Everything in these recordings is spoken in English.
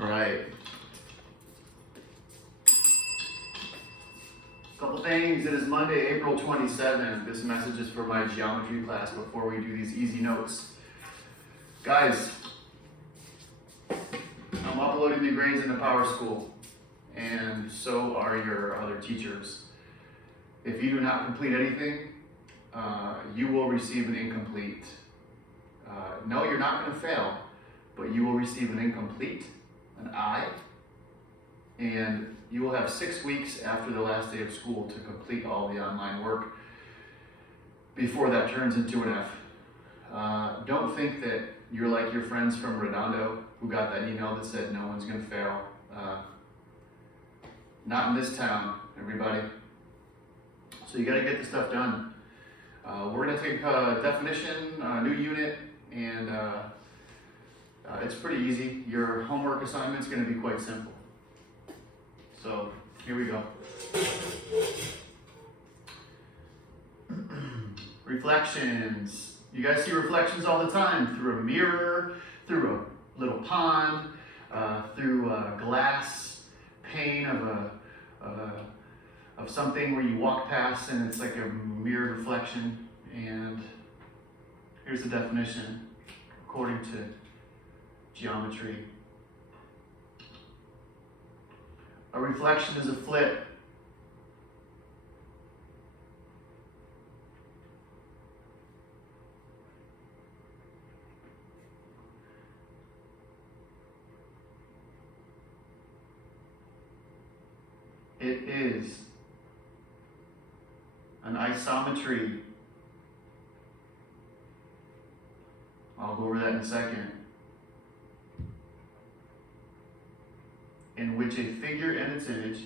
All right. Couple things. It is Monday, April 27th. This message is for my geometry class before we do these easy notes. Guys, I'm uploading the grades into PowerSchool, and so are your other teachers. If you do not complete anything, you will receive an incomplete. No, you're not going to fail, but you will receive an incomplete, an I, and you will have 6 weeks after the last day of school to complete all the online work before that turns into an F. Don't think that you're like your friends from Redondo who got that email that said no one's going to fail. Not in this town, everybody. So you got to get the stuff done. We're going to take a definition, a new unit, and it's pretty easy. Your homework assignment's going to be quite simple. So here we go. Reflections. You guys see reflections all the time through a mirror, through a little pond, through a glass pane of something where you walk past and it's like a mirrored reflection. And here's the definition according to geometry. A reflection is a flip. It is an isometry. I'll go over that in a second. In which a figure and its image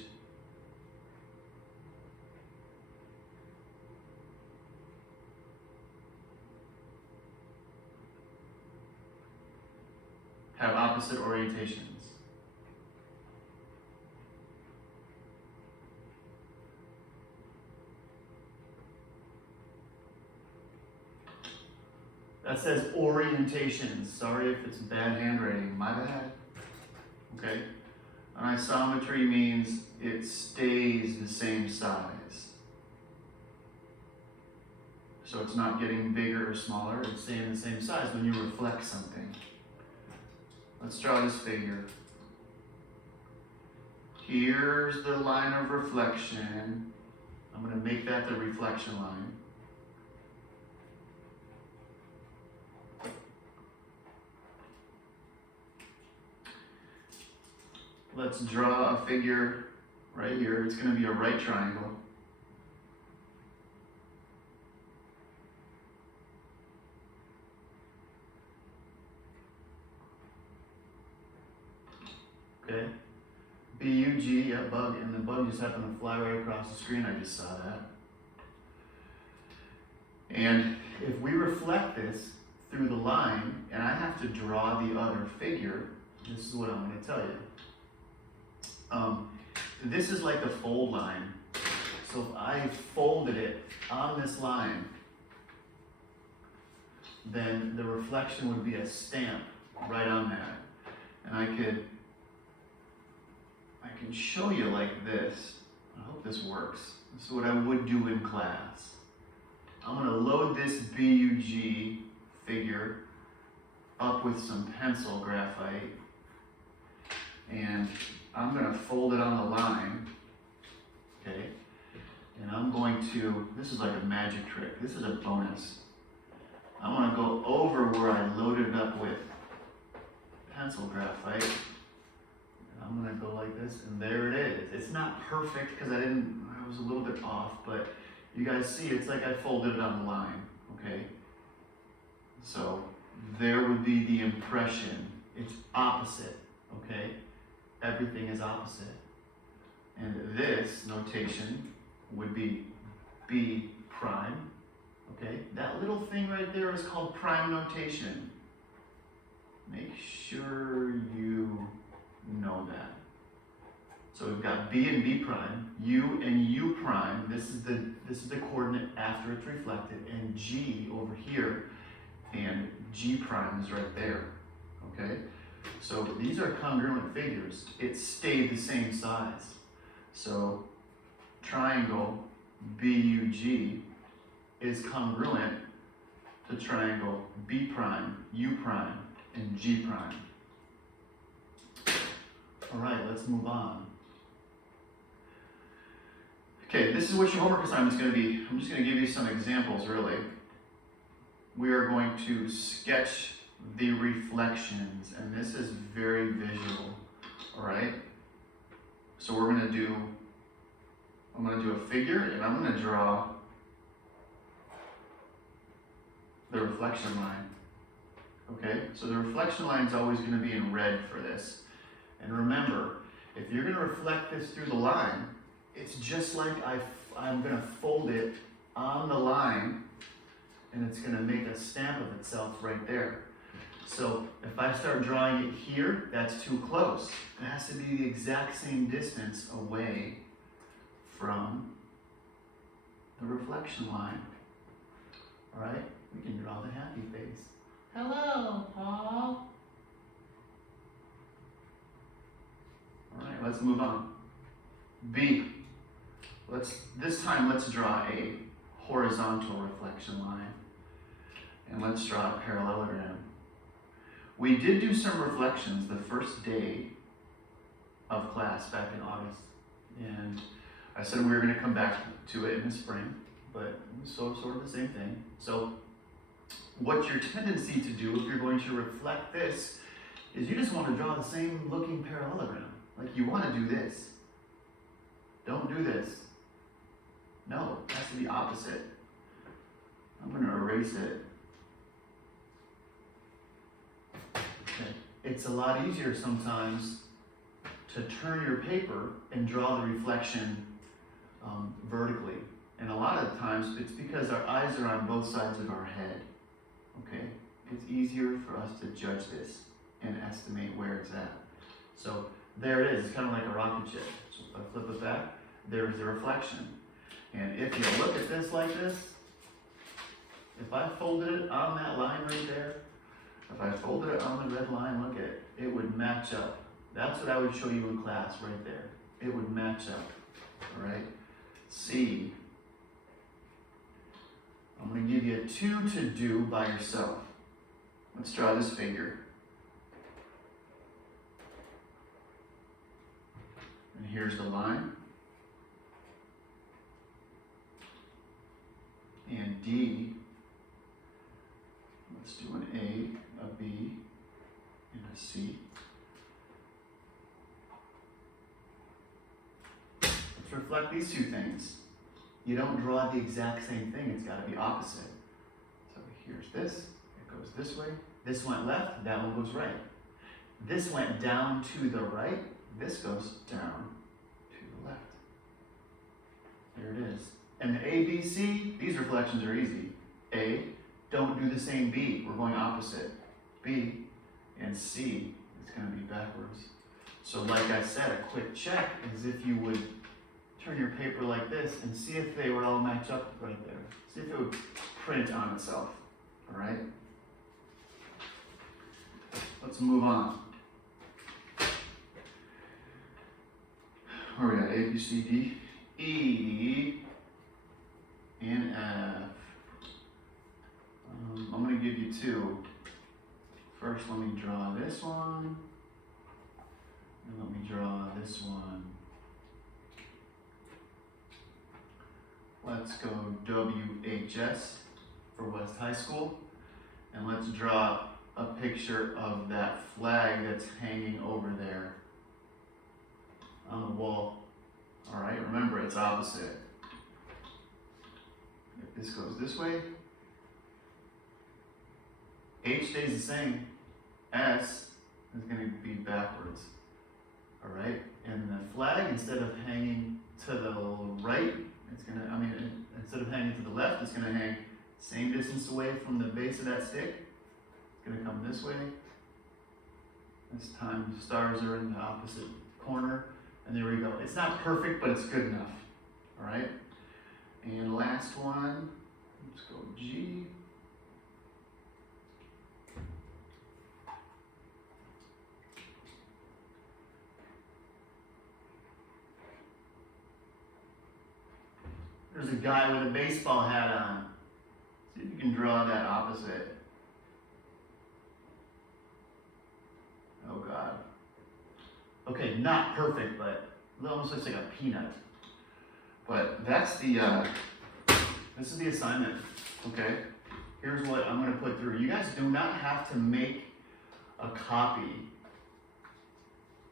have opposite orientations. That says orientations. Sorry if it's bad handwriting. My bad. Okay. An isometry means it stays the same size. So it's not getting bigger or smaller. It's staying the same size when you reflect something. Let's draw this figure. Here's the line of reflection. I'm going to make that the reflection line. Let's draw a figure right here. It's going to be a right triangle. Okay. B-U-G, yeah, bug, and the bug just happened to fly right across the screen. I just saw that. And if we reflect this through the line, and I have to draw the other figure, this is what I'm going to tell you. This is like the fold line. So if I folded it on this line, then the reflection would be a stamp right on that. And I can show you like this. I hope this works. This is what I would do in class. I'm going to load this BUG figure up with some pencil graphite, and I'm going to fold it on the line, okay? And I'm going to, this is like a magic trick. This is a bonus. I want to go over where I loaded it up with pencil graphite. And I'm going to go like this, and there it is. It's not perfect because I was a little bit off, but you guys see, it's like I folded it on the line, okay? So there would be the impression. It's opposite, okay? Everything is opposite. And this notation would be B prime, okay? That little thing right there is called prime notation. Make sure you know that. So we've got B and B prime, U and U prime. This is the coordinate after it's reflected, and G over here, and G prime is right there, okay? So these are congruent figures. It stayed the same size. So triangle BUG is congruent to triangle B prime, U prime, and G prime. All right, let's move on. Okay, this is what your homework assignment is going to be. I'm just going to give you some examples, really. We are going to sketch the reflections, and this is very visual, all right? So I'm going to do a figure, and I'm going to draw the reflection line, okay? So the reflection line is always going to be in red for this. And remember, if you're going to reflect this through the line, it's just like I'm going to fold it on the line, and it's going to make a stamp of itself right there. So if I start drawing it here, that's too close. It has to be the exact same distance away from the reflection line. All right, we can draw the happy face. Hello, Paul. All right, let's move on. B. This time let's draw a horizontal reflection line. And let's draw a parallelogram. We did do some reflections the first day of class back in August. And I said we were going to come back to it in the spring, but so sort of the same thing. So what your tendency to do if you're going to reflect this is you just want to draw the same looking parallelogram. Like you want to do this. Don't do this. No, it has to be opposite. I'm going to erase it. Okay. It's a lot easier sometimes to turn your paper and draw the reflection vertically. And a lot of times it's because our eyes are on both sides of our head. Okay? It's easier for us to judge this and estimate where it's at. So there it is. It's kind of like a rocket ship. So if I flip it back, there's the reflection. And if you look at this like this, if I folded it on that line right there, if I folded it on the red line, look at it, it would match up. That's what I would show you in class right there. It would match up, all right? C. I'm going to give you 2 to do by yourself. Let's draw this figure. And here's the line. And D, let's do an A, a B, and a C. Let's reflect these two things. You don't draw the exact same thing, it's got to be opposite. So here's this, it goes this way. This went left, that one goes right. This went down to the right, this goes down to the left. There it is. And the A, B, C, these reflections are easy. A, don't do the same B, we're going opposite. B, and C, it's going to be backwards. So like I said, a quick check is if you would turn your paper like this and see if they would all match up right there. See if it would print on itself, all right? Let's move on. Where are we at? A, B, C, D, E, and F. I'm going to give you 2. First, let me draw this one. And let me draw this one. Let's go WHS for West High School. And let's draw a picture of that flag that's hanging over there on the wall. All right, remember it's opposite. If this goes this way, H stays the same. S is going to be backwards. All right, and the flag, instead of hanging to the right, it's going to, instead of hanging to the left, it's going to hang same distance away from the base of that stick. It's going to come this way. This time the stars are in the opposite corner, and there we go. It's not perfect, but it's good enough. All right, and last one, let's go G. there's a guy with a baseball hat on. See if you can draw that opposite. Oh God. Okay, not perfect, but it almost looks like a peanut. But that's the, this is the assignment, okay? Here's what I'm gonna put through. You guys do not have to make a copy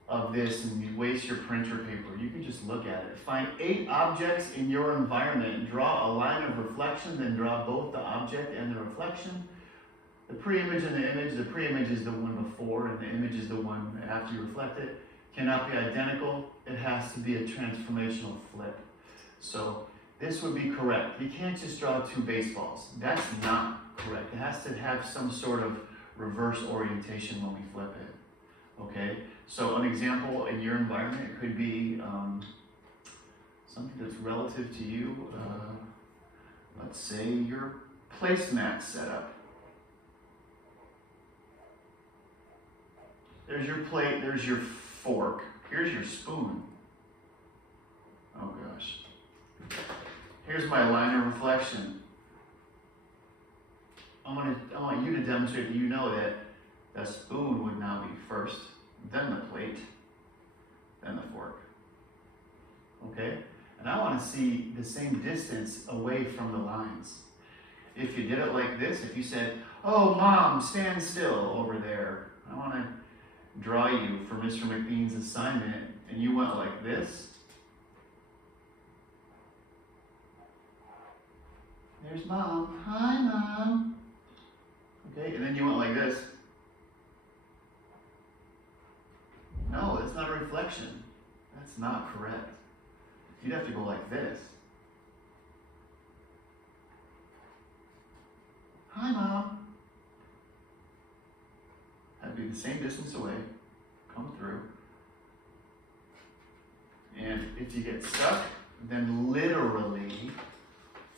of this and you waste your printer paper. You can just look at it. Find 8 objects in your environment. Draw a line of reflection, then draw both the object and the reflection. The pre-image and the image. The pre-image is the one before and the image is the one after you reflect it. Cannot be identical. It has to be a transformational flip. So this would be correct. You can't just draw 2 baseballs. That's not correct. It has to have some sort of reverse orientation when we flip it. Okay? So an example in your environment could be something that's relative to you. Let's say your placemat setup. There's your plate, there's your fork, here's your spoon. Oh gosh. Here's my line of reflection. I want you to demonstrate that you know that the spoon would now be first, then the plate, then the fork. Okay? And I want to see the same distance away from the lines. If you did it like this, if you said, "Oh, Mom, stand still over there. I want to draw you for Mr. McBean's assignment," and you went like this. There's Mom. Hi, Mom. Okay, and then you went like this. No, that's not a reflection. That's not correct. You'd have to go like this. Hi, Mom. That'd be the same distance away. Come through. And if you get stuck, then literally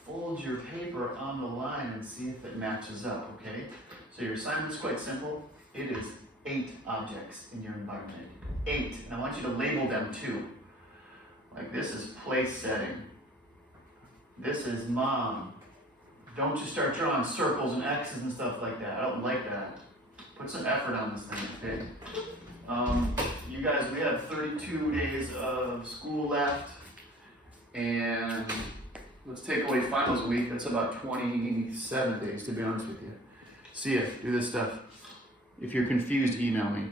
fold your paper on the line and see if it matches up, okay? So your assignment's quite simple. It is 8 objects in your environment. 8. And I want you to label them too. Like this is place setting. This is Mom. Don't just start drawing circles and X's and stuff like that. I don't like that. Put some effort on this thing, okay? You guys, we have 32 days of school left. And let's take away finals week. That's about 27 days, to be honest with you. See ya. Do this stuff. If you're confused, email me.